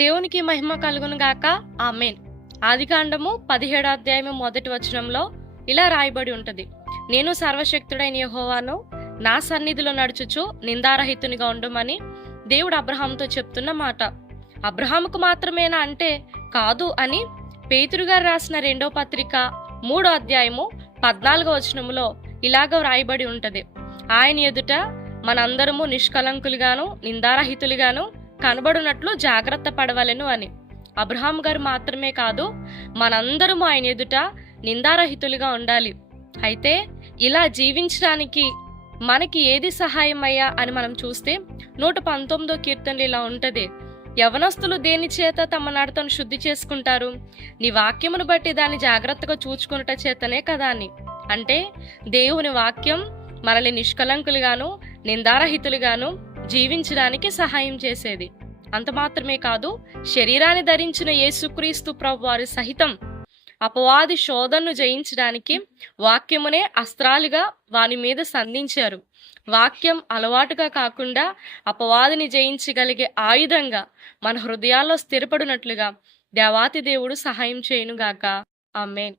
దేవునికి మహిమ కలుగును గాక. ఆమేన్. ఆదికాండము 17వ అధ్యాయము మొదటి వచనంలో ఇలా రాయబడి ఉంటది, నేను సర్వశక్తుడైన యెహోవాను, నా సన్నిధిలో నడుచుచు నిందారహితునిగా ఉండమని దేవుడు అబ్రహాముతో చెప్తున్న మాట. అబ్రహాముకు మాత్రమేనా అంటే కాదు అని పేతురు గారు రాసిన 2వ పత్రిక 3వ అధ్యాయము 14వ వచనములో ఇలాగ వ్రాయబడి ఉంటది, ఆయన ఎదుట మనందరము నిష్కలంకులుగాను నిందారహితులుగాను కనబడినట్లు జాగ్రత్త పడవలెను అని. అబ్రహాం గారు మాత్రమే కాదు, మనందరము ఆయన ఎదుట నిందారహితులుగా ఉండాలి. అయితే ఇలా జీవించడానికి మనకి ఏది సహాయమయ్యా అని మనం చూస్తే 119వ కీర్తనలు ఇలా ఉంటది, యవనస్తులు దేని చేత తమ నడతను శుద్ధి చేసుకుంటారు, నీ వాక్యమును బట్టి దాన్ని జాగ్రత్తగా చూచుకునుట చేతనే కదా అని. అంటే దేవుని వాక్యం మనల్ని నిష్కలంకులుగాను నిందారహితులుగాను జీవించడానికి సహాయం చేసేది. అంత మాత్రమే కాదు, శరీరాన్ని ధరించిన యేసుక్రీస్తు ప్రభువారు సహితం అపవాది శోధనను జయించడానికి వాక్యమునే అస్త్రాలుగా వాని మీద సంధించారు. వాక్యం అలవాటుగా కాకుండా అపవాదిని జయించగలిగే ఆయుధంగా మన హృదయాల్లో స్థిరపడినట్లుగా దేవాతి దేవుడు సహాయం చేయునుగాక. ఆమేన్.